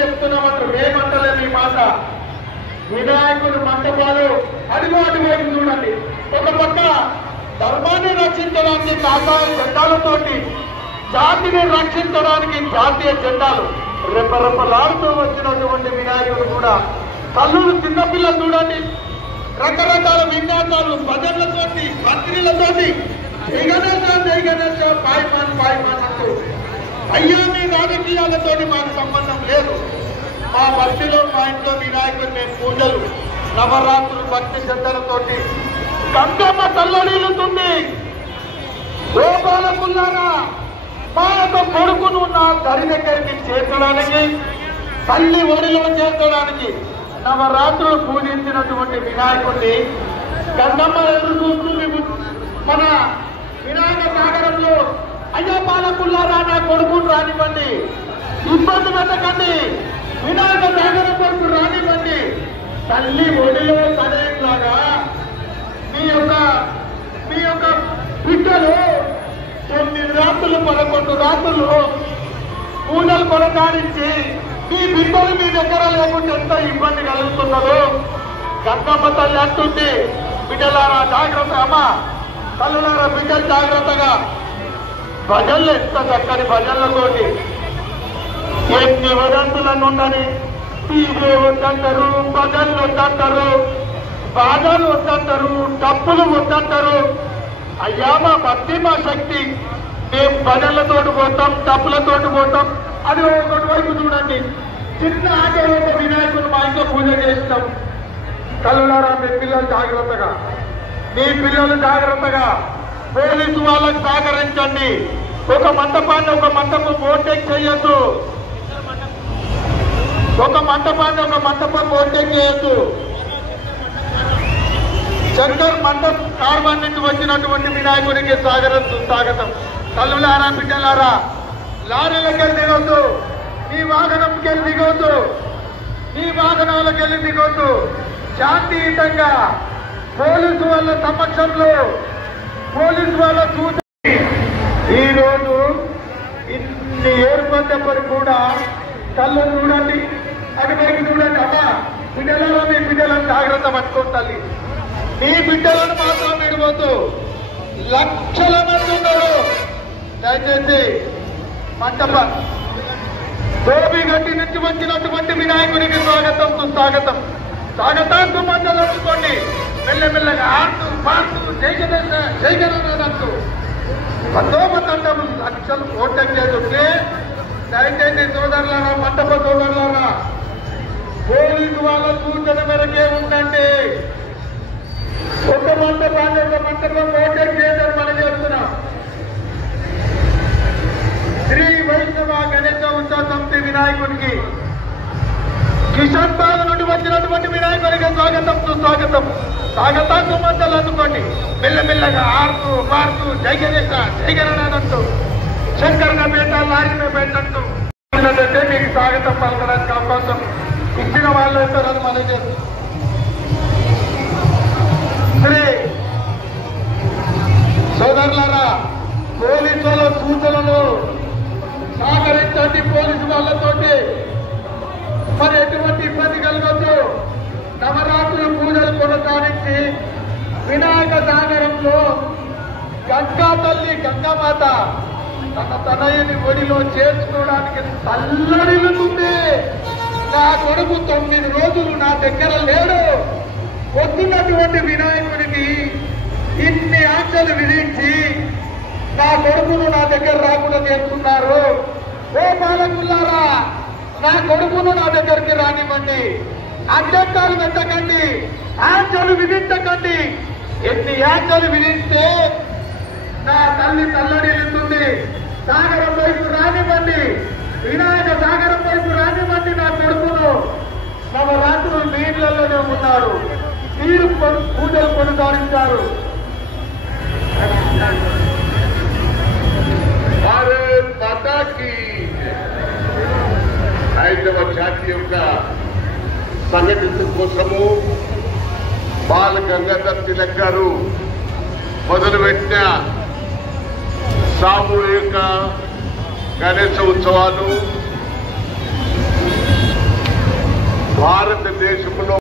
చెప్తున్నామంటారు. ఏమంటలే మీ మాట. వినాయకుడు మంటపాలు అటువైపు చూడండి. ఒక పక్క ధర్మాన్ని రక్షించడానికి కాషాయ జెండాలతోటి, జాతిని రక్షించడానికి జాతీయ జెండాలు రెప్పరెప్పలాడుతూ వచ్చినటువంటి వినాయకుడు కూడా కల్లులు చిన్నపిల్లలు చూడండి, రకరకాల విన్యాసాలు భజనలతోటి, మంత్రులతోటి జై గణేశ పాయమాన్ అంటూ. అయ్యా మీ రాజకీయాలతోటి మాకు సంబంధం లేదు. మా భక్తిలో మా ఇంట్లో వినాయకుడు మేము పూజలు నవరాత్రులు భక్తి శ్రద్ధలతోటి గంగమ్మ తల్లడిల్లుతుంది. గోపాలకుల్లారా మా యొక్క కొడుకును నా దరి దగ్గరికి చేర్చడానికి, తల్లి ఒడిలో చేర్చడానికి నవరాత్రులు పూజించినటువంటి వినాయకుడిని గంగమ్మ ఎదురు చూస్తుంది. మన వినాయక సాగరంలో అయ్యా పాలకుల్లారా నా కొడుకును రానివ్వండి, ఇబ్బంది పెట్టకండి, వినాయక సాగరం కొడుకు రానివ్వండి. తల్లి ఒడిలో కదేలాగా మీ యొక్క బిడ్డలు 9 రాత్రులు 11 రాత్రులు పూజలు కొనసాగించి మీ బిడ్డలు మీ దగ్గర లేకుంటే ఎంత ఇబ్బంది కలుగుతున్నదో గంగమ్మ తల్లి అంటుంది. బిడ్డలారా జాగ్రత్త, అమ్మ తల్లులారా బిడ్డలు జాగ్రత్తగా. భజనలు ఎంత చక్కని భజనలతోటి ఎన్ని వదంతులను ఉండని టీవీ వద్దంటారు, భజనలు వద్దంటారు, బాధలు వద్దంటారు, డప్పులు వద్దంటారు. అయ్యా మా భక్తి మా శక్తి, మేము భజనలతోటి పోతాం, డప్పులతోటి పోతాం. అది ఒకటి వైపు చూడండి. చిన్న ఆటోలో వినాయకుడు మా ఇంట్లో పూజ చేస్తాం. కల్లులారా మీ పిల్లలు జాగ్రత్తగా, మీ పిల్లలు జాగ్రత్తగా. పోలీసు వాళ్ళకు సహకరించండి. ఒక మంటపాన్ని ఒక మంటపం ఓవర్టేక్ చేయొద్దు. ఒక మంటపాన్ని ఒక మంటపం ఓవర్టేక్ చేయొద్దు. శంకర్ మండప్ కార్వాన్ నుంచి వచ్చినటువంటి వినాయకుడికి స్వాగతం. తల్లులారా బిడ్డలారా లారీలకెళ్ళి దిగొద్దు, మీ వాహనంకెళ్ళి దిగొద్దు, మీ వాహనాలకెళ్ళి దిగొద్దు. శాంతియుతంగా పోలీసు వాళ్ళ సమక్షంలో, పోలీసు వాళ్ళ సూచన. ఈరోజు ఇన్ని ఏర్పడ్డప్పుడు కూడా కళ్ళు చూడండి, అటువైపు చూడండి. అమ్మా బిడ్డలలో మీ బిడ్డలను జాగ్రత్త పట్టుకోవాలి. మీ బిడ్డలను మాత్రం విడవద్దు. లక్షల మంది ఉన్నారు. దయచేసి మంటపం గట్టి నుంచి వచ్చినటువంటి వినాయకుడికి స్వాగతం. స్వాగతాంతు మంటలు అందుకోండి. మెల్లమెల్లగా ఆడుతూ పాడుతూ జై గణేశ బందోబస్తు లక్షలు ఓటం చేస్తుంటే దయచేసి సోదరులారా, మంటప సోదరులారా, పోలీసు వాళ్ళ సూచన మేరకే ఉండండి. ఒక మంటపాన్ని ఒక మంటపం ఓటం చేయడం మనం చేస్తున్నాం. శ్రీ వైష్ణవ గణేశ ఉత్సవ సమితి వినాయకుడికి కిషన్ బాబు నుండి వచ్చినటువంటి వినాయకుడికి స్వాగతం మంటలు అందుకోండి. మెల్లమెల్లగా ఆడుతూ పాడుతూ జై గణేశ అంటూ శంకరన పేట లారిన పెట్టంటూ మీకు స్వాగతం పలకడానికి అవకాశం ఇచ్చిన వాళ్ళు ఎంతోనని మనం చేస్తాం. శ్రీ సోదరులారా, పోలీసు వాళ్ళ సూచనలు సహకరించండి. పోలీసు వాళ్ళతోటి మరి ఎటువంటి ఇబ్బంది కలగద్దు. నవరాత్రులు పూజలు కొనసాగించి వినాయక సాగరంలో గంగా తల్లి గంగామాత తన తనయుని ఒడిలో చేర్చుకోవడానికి తల్లడిల్లుతుంది. నా కొడుకు 9 రోజులు నా దగ్గర లేడు. వస్తున్నటువంటి వినాయకుడికి ఇన్ని ఆంక్షలు విధించి నా కొడుకును నా దగ్గర రాకుండా చేస్తున్నారు. ఓ పాలకుల్లారా, నా కొడుకును నా దగ్గరికి రానివ్వండి. అడ్డంకాలు పెట్టకండి, ఆంక్షలు విధించకండి. ఎన్ని ఆంక్షలు విధిస్తే నా తల్లి తల్లడిల్లుతుంది. సాగరం వైపు రానివ్వండి, వినాయక సాగరం వైపు రానివ్వండి. నా కొడుకును నవరాత్రులు నీళ్లలోనే ఉన్నాడు. మీరు పూజలు కొనసాగించారు. భారత్ మాతాకి హైదవ జాతి యొక్క సంఘటిత కోసము బాల గంగాధర్ తిలక్ గారు మొదలుపెట్టిన సామూహిక గణేశ ఉత్సవాలు భారతదేశంలో